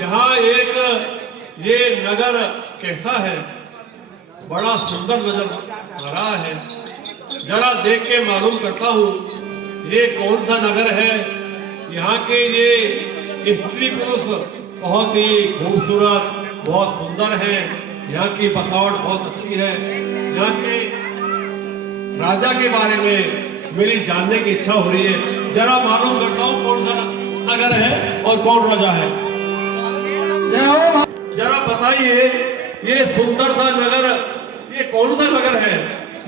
यहाँ एक ये नगर कैसा है, बड़ा सुंदर नजर आ रहा है। जरा देख के मालूम करता हूँ ये कौन सा नगर है। यहाँ के ये स्त्री पुरुष बहुत ही खूबसूरत, बहुत सुंदर है। यहाँ की बसावट बहुत अच्छी है। यहाँ के राजा के बारे में मेरी जानने की इच्छा हो रही है। जरा मालूम करता हूँ कौन सा नगर है और कौन राजा है। जरा बताइए ये सुंदर सा नगर ये कौन सा नगर है?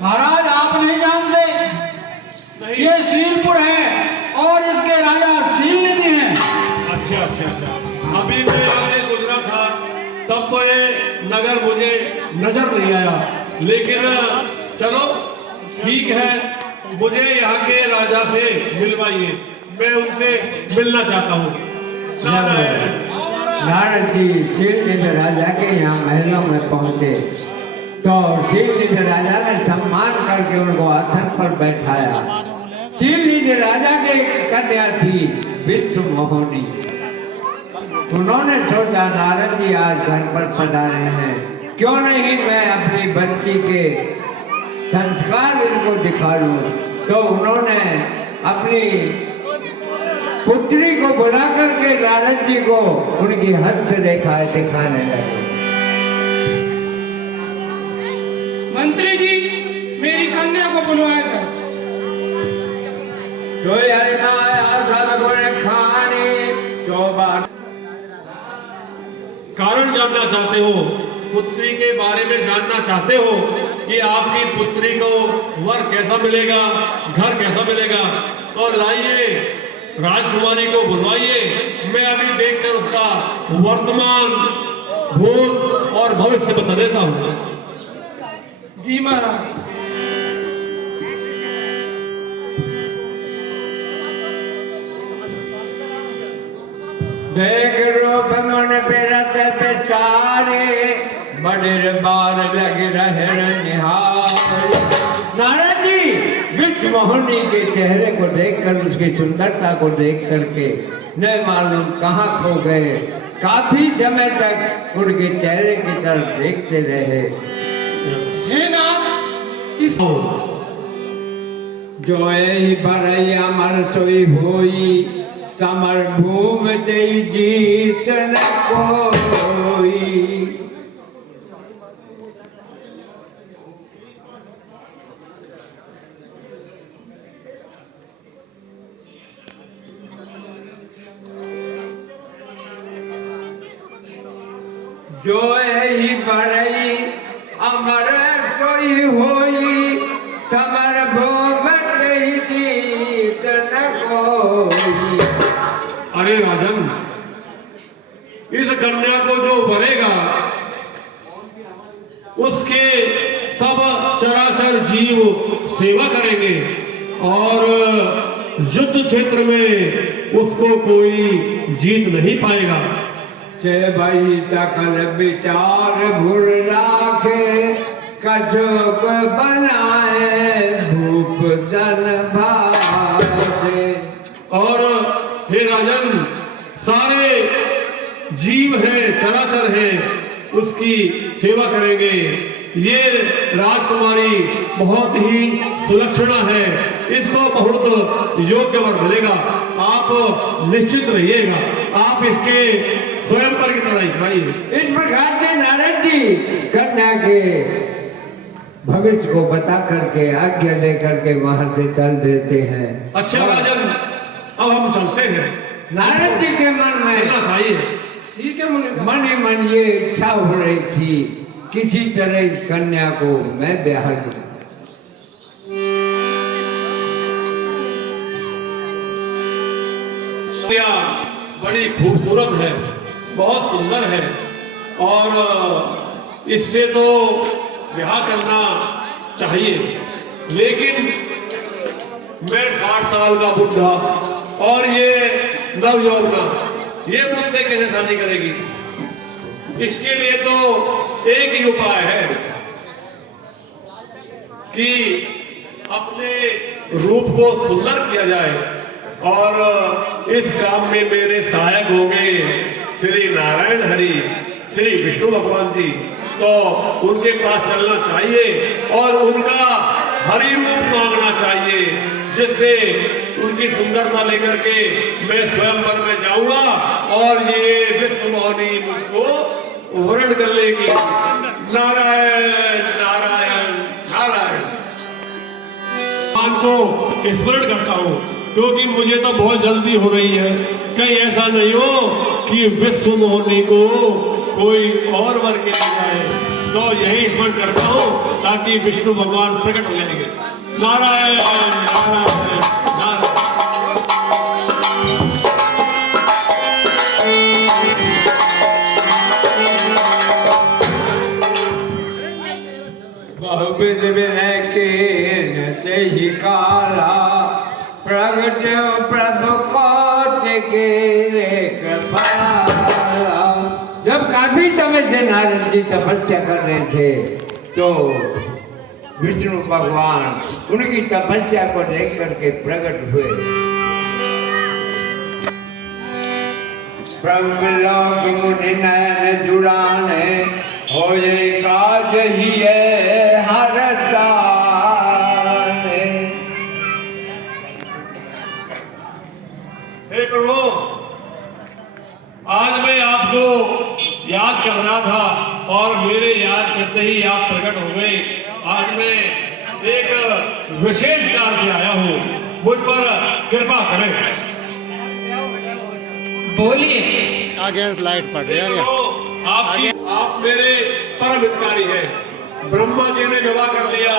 महाराज आप नहीं जानते? नहीं। ये सीलपुर है और इसके राजा सीलनिधि हैं। अच्छा अच्छा अच्छा, अभी मैं आगे गुजरा था तब तो ये नगर मुझे नजर नहीं आया, लेकिन चलो ठीक है, मुझे यहाँ के राजा से मिलवाइए, मैं उनसे मिलना चाहता हूँ। नारद जी सीलनिधि राजा के यहाँ महलों में पहुंचे तो सीलनिधि राजा ने सम्मान करके उनको आसन पर बैठाया। सीलनिधि राजा के कन्या थी विश्व मोहिनी। उन्होंने सोचा नारद जी आज घर पर पधारे हैं, क्यों नहीं मैं अपनी बच्ची के संस्कार उनको दिखा लूं। तो उन्होंने अपनी पुत्री को बुला करके नारद जी को उनकी हस्तरेखा दिखाने लगे। मंत्री जी मेरी कन्या को बुलवाया था। जो खाने कारण जानना चाहते हो, पुत्री के बारे में जानना चाहते हो कि आपकी पुत्री को वर कैसा मिलेगा, घर कैसा मिलेगा, तो लाइए राजकुमारी को बुलवाइए। मैं अभी देखकर उसका वर्तमान, भूत और भविष्य बता देता हूँ। जी महाराज। देख रूप मन पेरत बेचारे बड़े बार लग रहे निहार। नारद जी विश्व मोहिनी के चेहरे को देखकर, उसकी सुंदरता को देख करके न मालूम कहाँ खो गए। काफी समय तक उनके चेहरे की तरफ देखते रहे। हे नाथ इस जो यही भरैया मर सोई होई, समर भूम ते जीत न कोई। जो यही बरई अमर सोई होई, समर भूम ते जीत न कोई। अरे राजन, इस कन्या को जो भरेगा उसके सब चराचर जीव सेवा करेंगे और युद्ध क्षेत्र में उसको कोई जीत नहीं पाएगा। चे भाई सकल विचार भूल राखे, कछुक बनाए भूप सन भासे। और हे राजन, सारे जीव है, चराचर है, उसकी सेवा करेंगे। ये राजकुमारी बहुत ही सुलक्षणा है, इसको बहुत योग्य वर मिलेगा। आप निश्चित रहिएगा, आप इसके स्वयं पर की तरह कराइए। इस प्रकार से नारद जी कन्या के भविष्य को बता करके आज्ञा लेकर के वहां से चल देते हैं। अच्छा राजन, अब हम चलते हैं। नारद जी के मन में चलना चाहिए। ठीक है मुनि। मन ही मन ये इच्छा हो रही थी किसी तरह इस कन्या को मैं ब्याह दूं। बड़ी खूबसूरत है, बहुत सुंदर है और इससे तो ब्याह करना चाहिए, लेकिन मैं 60 साल का बुढ़ा और ये नवयौवना, ये मुझसे कैसे शादी करेगी? इसके लिए तो एक ही उपाय है कि अपने रूप को सुंदर किया जाए और इस काम में मेरे सहायक होंगे श्री नारायण नारायण हरि श्री विष्णु भगवान जी, तो उनके पास चलना चाहिए और उनका हरि रूप मांगना चाहिए, जिससे उनकी सुंदरता लेकर के मैं स्वयंवर में जाऊंगा और ये विश्व मोहिनी मुझको वर्ण कर लेगी। नारायण नारायण नारायण। भगवान को स्मरण करता हूँ, क्योंकि मुझे तो बहुत जल्दी हो रही है, कहीं ऐसा नहीं हो कि विश्व मोहिनी को कोई और वर के ले जाए, तो यही स्मरण करता हूँ ताकि विष्णु भगवान प्रकट हो जाएंगे। नारायण नारायण नारायण। बहुविध विनय के ही काला प्रगट प्रभु के कृपाला। जब काफी समय से नारद जी तपस्या कर रहे थे, तो विष्णु भगवान उनकी तपस्या को देख करके प्रकट हुए। ब्रह्मलोक मुनि नयन जुड़ाने हो ये काज ही है हर ताने। हे प्रभु, आज मैं आपको याद कर रहा था और मेरे याद करते ही आप प्रकट हो गए। आज मैं एक विशेष कार्य से आया हूँ, मुझ पर कृपा करें। बोलिए। आगे लाइट पड़ रही है। आप मेरे परम हितकारी हैं। ब्रह्मा जी ने विवाह कर लिया,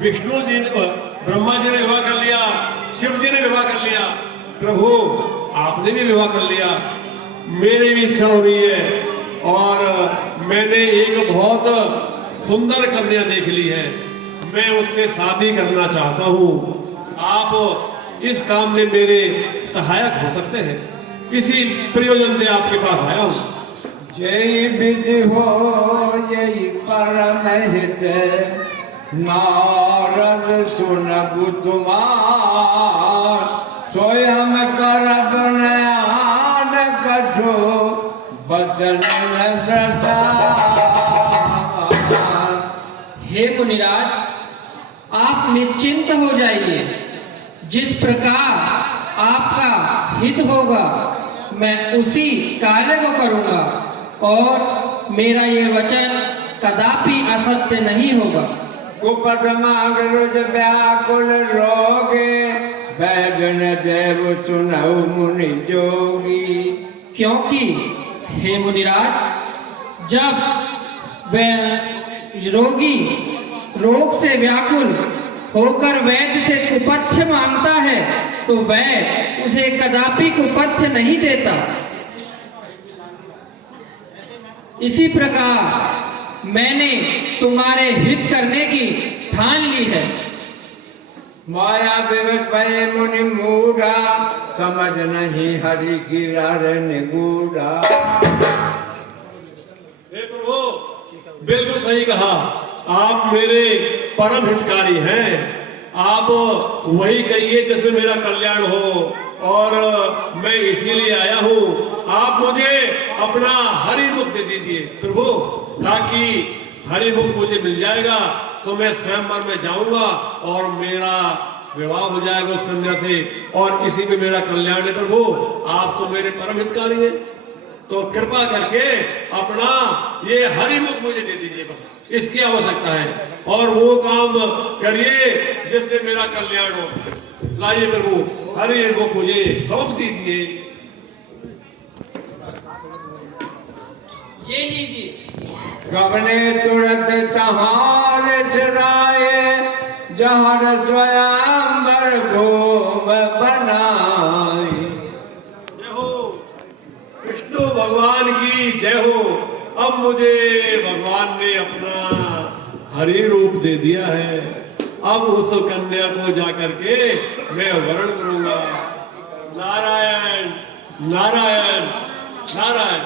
विष्णु जी ने, ब्रह्मा जी ने विवाह कर लिया, शिव जी ने विवाह कर लिया, प्रभु आपने भी विवाह कर लिया। मेरी भी इच्छा हो रही है और मैंने एक बहुत सुंदर कन्या देख ली है, मैं उससे शादी करना चाहता हूँ। आप इस काम में मेरे सहायक हो सकते हैं, इसी प्रयोजन से आपके पास आया हूँ। जय विधि हो यही परम हित, नारद सुनबु तुम्हार, स्वयं करब नयान कछो बचन हे मुनिराज, आप निश्चिंत हो जाइए। जिस प्रकार आपका हित होगा मैं उसी कार्य को करूंगा और मेरा ये वचन कदापि असत्य नहीं होगा। कुपद मागरुज व्याकुल रोगे, बैजन देव सुनऊ मुनि जोगी। क्योंकि हे मुनिराज, जब वह रोगी रोग से व्याकुल होकर वैद्य से कुपथ्य मांगता है तो वैद्य उसे कदापि कुपथ्य नहीं देता। इसी प्रकार मैंने तुम्हारे हित करने की ठान ली है। माया विविध भय मुनि मूढ़ा, समझ नहीं हरि की रारन गूढ़ा। हे प्रभु, बिल्कुल सही कहा, आप मेरे परम हितकारी हैं। आप वही कहिए जिससे मेरा कल्याण हो और मैं इसीलिए आया हूँ। आप मुझे अपना हरि मुख दे दीजिए प्रभु, ताकि हरि मुख मुझे मिल जाएगा तो मैं स्वयंवर में जाऊंगा और मेरा विवाह हो जाएगा उस कन्या से और इसी में मेरा कल्याण है। प्रभु आप तो मेरे परम हितकारी हैं, तो कृपा करके अपना ये हरि मुख मुझे दे दीजिए, बस इसकी आवश्यकता है और वो काम करिए जिससे मेरा कल्याण हो। लाइए प्रभु हरि मुख मुझे सौंप दीजिए। ये लीजिए। गबने तुरंत तहार चराए, जहर स्वयंवर गोम बनाए। जय हो विष्णु भगवान की जय हो। अब मुझे भगवान ने अपना हरि रूप दे दिया है, अब उस कन्या को जाकर के मैं वर्ण करूंगा। नारायण नारायण नारायण।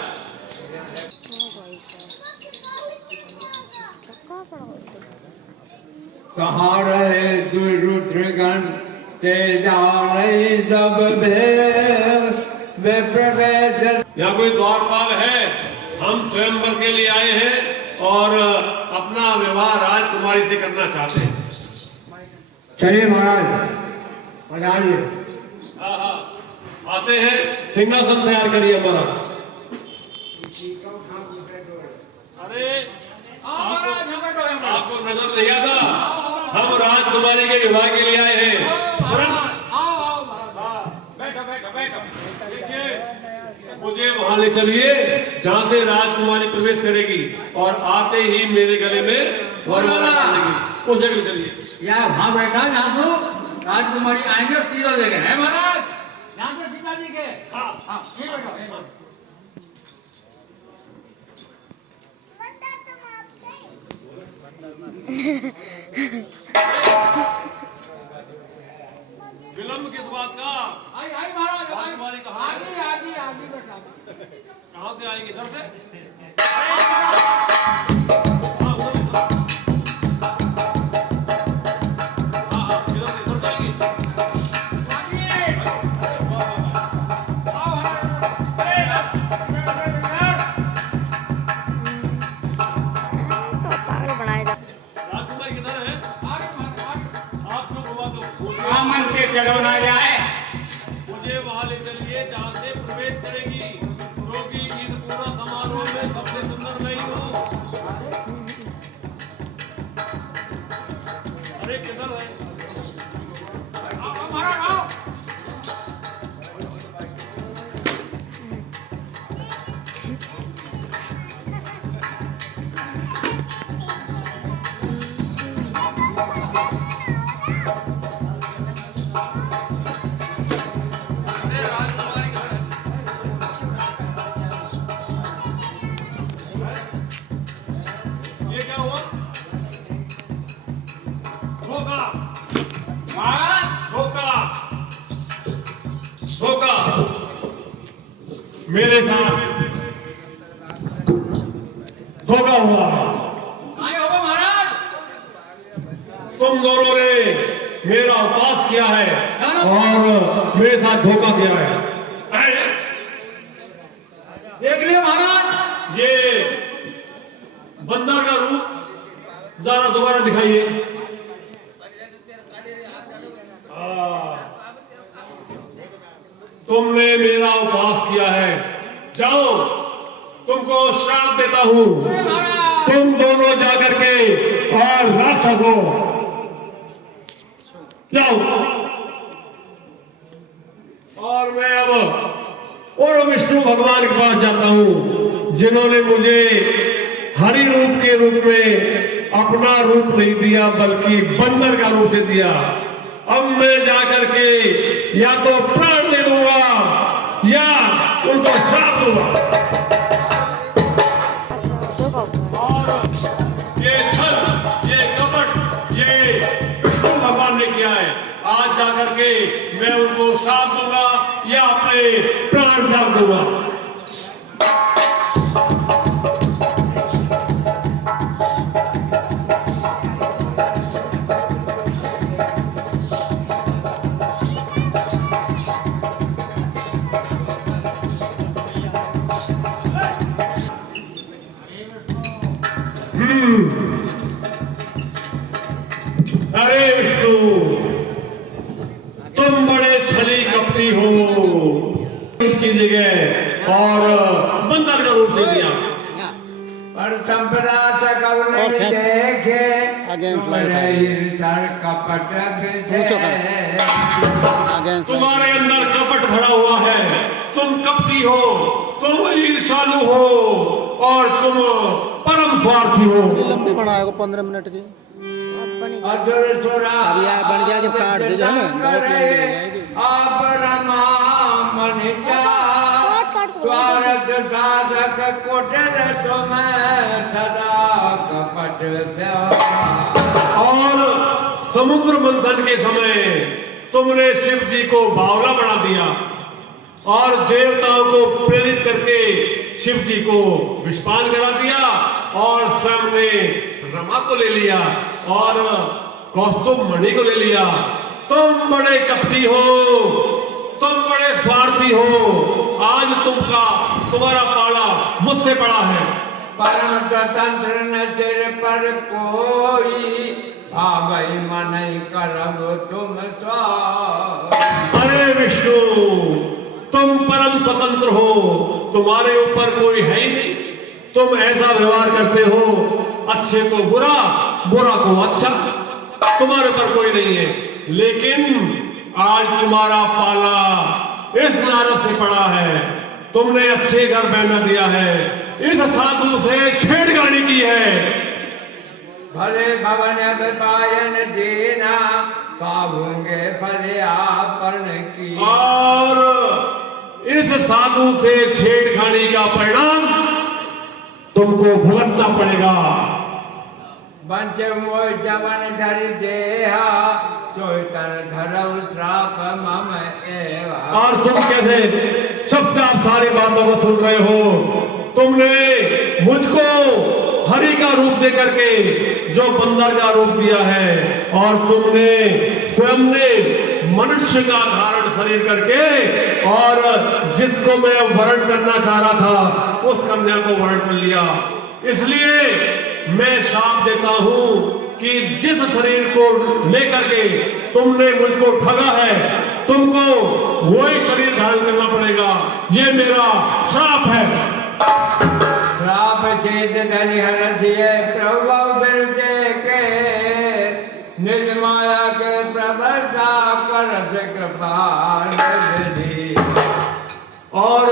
कहाँ रहे दुरुद्रगण, तेजा नहीं सब भेष, विप्रवेश। यहाँ कोई द्वारपाल है? हम स्वयंवर के लिए आए हैं और अपना विवाह राजकुमारी से करना चाहते हैं। चलिए महाराज, पधारिए। हाँ हाँ, आते हैं। सिंहासन तैयार करिए हमारा। अरे आपको नजर नहीं आता? हम राजकुमारी के विवाह के लिए आए हैं। देखिए, मुझे वहां ले चलिए जहां से राजकुमारी प्रवेश करेगी और आते ही मेरे गले में वरमाला डालेगी। उसे ले चलिए। या वहां बैठा जहां से राजकुमारी आएंगे सीधा देंगे है महाराज, यहाँ से सीधा देंगे। हाँ ये बैठो, ये बैठो। विलंब किस बात का? आई आई महाराज, राजकुमारी कहाँ है? आगे आगे आगे बैठा। कहाँ से आएगी? इधर से? हाँ, उधर इधर। हाँ हाँ, इधर से इधर जाएगी। राजकुमारी किधर है? आप क्यों घुमा दो? आमन के चलो ना जाए। मुझे वहां ले चलिए जहां से प्रवेश करेगी, क्योंकि इन पूरा समारोह में सबसे सुंदर मैं ही हूँ। अरे किधर है? आओ महाराज आओ। अरे राजकुमारी किधर है? ये क्या हुआ? धोखा! धोखा! धोखा! मेरे साथ धोखा हुआ। आए होगा महाराज। तुम दोनों ने मेरा उपवास किया है और मेरे साथ धोखा किया है। देख लिया महाराज। ये बंदर का रूप जरा दोबारा दिखाइए। तुमने मेरा उपवास किया है, जाओ, तुमको श्राप देता हूं। तुम दोनों जाकर के और राक्षस हो, जाओ। और मैं अब और विष्णु भगवान के पास जाता हूं, जिन्होंने मुझे हरि रूप के रूप में अपना रूप नहीं दिया बल्कि बंदर का रूप दे दिया। अब मैं जाकर के या तो प्राण दे दूंगा या उनको श्राप दूंगा। और ये छल, ये कपट, ये विष्णु भगवान ने किया है। आज जाकर के मैं उनको श्राप दूंगा या अपने प्राण त्याग दूंगा। अरे विष्णु, तुम बड़े छली कपटी हो। की जगह और बंदर का रूप दे दिया। पर संपरात करुणे देखे सर कपट तुम्हारे अंदर कपट भरा हुआ है। तुम कपटी हो, तुम ईर्ष्यालु हो और तुम परम स्वार्थी हो। लंबी बनाएगा 15 मिनट की। अभी यहाँ बन गया जब काट दे जो है ना, बहुत लंबी हो जाएगी। आप रमा मनिचा स्वार्थ साधक कुटिल तुम्हें सदा कपट और समुद्र मंथन के समय तुमने शिव जी को बावला बना दिया और देवताओं को प्रेरित करके शिव जी को विषपान करा दिया और स्वयं ने रमा को ले लिया और कौस्तुभ मणि को ले लिया। तुम बड़े कपटी हो, तुम बड़े स्वार्थी हो आज तुम्हारा पाला मुझसे पड़ा है। परम स्वतंत्र न सिर पर कोई, आवई मन करब तुम स्वार। अरे विष्णु, तुम परम स्वतंत्र हो, तुम्हारे ऊपर कोई है ही नहीं। तुम ऐसा व्यवहार करते हो, अच्छे को बुरा, बुरा को अच्छा, तुम्हारे ऊपर कोई नहीं है। लेकिन आज तुम्हारा पाला इस नारद से पड़ा है। तुमने अच्छे घर पहना दिया है, इस साधु से छेड़खानी की है। भले भवन पायन दीना, पाऊंगे भले आपन की। और इस साधु से छेड़खानी का परिणाम तुमको भुगतना पड़ेगा। बंच मोय जवन धरि देहा, सोयतन धरऊ श्राप मम एवा। और तुम कैसे चुपचाप सारी बातों को सुन रहे हो? तुमने मुझको हरि का रूप दे करके जो बंदर का रूप दिया है, और तुमने स्वयं ने मनुष्य का धारण शरीर करके, और जिसको मैं वर्ण करना चाह रहा था उस कन्या को वर्ण कर लिया। इसलिए मैं शाप देता हूं कि जिस शरीर को लेकर के तुमने मुझको ठगा है, तुमको वही शरीर धारण करना पड़ेगा। ये मेरा श्राप है। श्राप चेत धरि हरसिए प्रभु बिरजे के, निज माया के प्रभसा करस कृपा निधि। और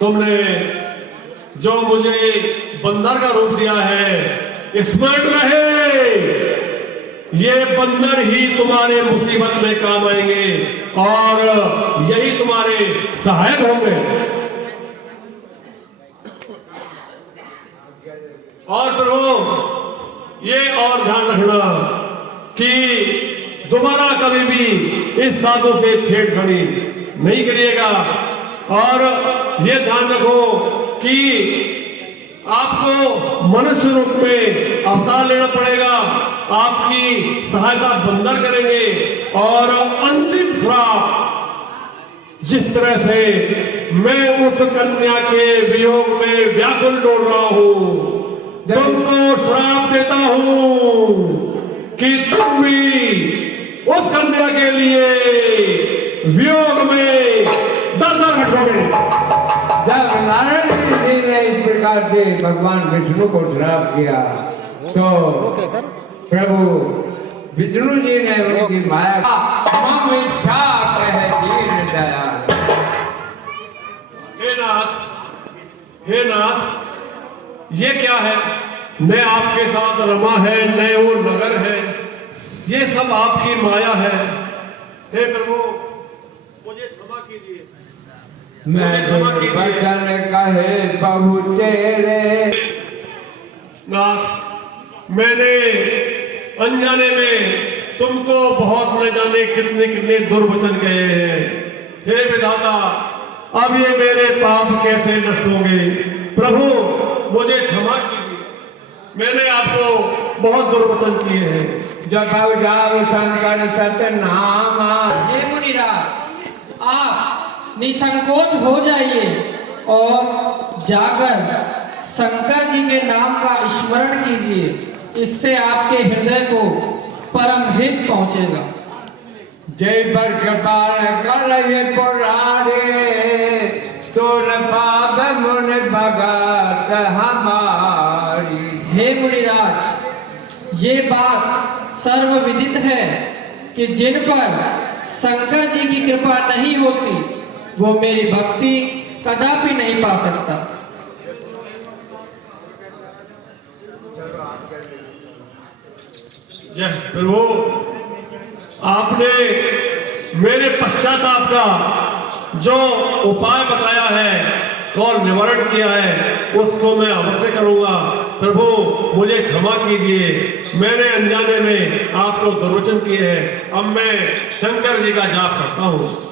तुमने जो मुझे बंदर का रूप दिया है, स्मरण रहे, ये बंदर ही तुम्हारे मुसीबत में काम आएंगे और यही तुम्हारे सहायक होंगे। और प्रभु ये और ध्यान रखना कि दोबारा कभी भी इस साधु से छेड़खानी नहीं करिएगा। और ये ध्यान रखो कि आपको मनुष्य रूप में अवतार लेना पड़ेगा। आपकी सहायता बंदर करेंगे। और अंतिम श्राप, जिस तरह से मैं उस कन्या के वियोग में व्याकुल डोल रहा हूं, तुमको श्राप देता हूं कि तुम भी उस कन्या के लिए वियोग में दर-दर भटकोगे। जब नारायण जी ने इस प्रकार से भगवान विष्णु को श्राप किया, तो प्रभु विष्णु जी ने उनकी माया मम इच्छा कह दीन दयाल। हे नाथ, ये क्या है? न आपके साथ रमा है, न वो नगर है, ये सब आपकी माया है। हे प्रभु, मुझे क्षमा कीजिए। मैं वचन कहे बहु तेरे। नाथ, मैंने अनजाने में तुमको बहुत न जाने कितने कितने दुर्वचन कहे हैं। हे विधाता, अब ये मेरे पाप कैसे नष्ट होंगे? प्रभु, मुझे क्षमा कीजिए। मैंने आपको बहुत दुर्वचन किए हैं। जब जाओ शंकर सतनामा। हे मुनिराज, आप निसंकोच हो जाइए और जाकर शंकर जी के नाम का स्मरण कीजिए। इससे आपके हृदय को परम हित पहुंचेगा। जय पर कृपा कर पुरारे, सोन पाप मुन भगत हमारी। हे मुनिराज, ये बात सर्वविदित है कि जिन पर शंकर जी की कृपा नहीं होती, वो मेरी भक्ति कदापि नहीं पा सकता। जय प्रभु, आपने मेरे पश्चाताप का जो उपाय बताया है और निवारण किया है, उसको मैं अवश्य करूंगा। प्रभु, मुझे क्षमा कीजिए। मैंने अनजाने में आपको दुर्वचन किए हैं। अब मैं शंकर जी का जाप करता हूँ।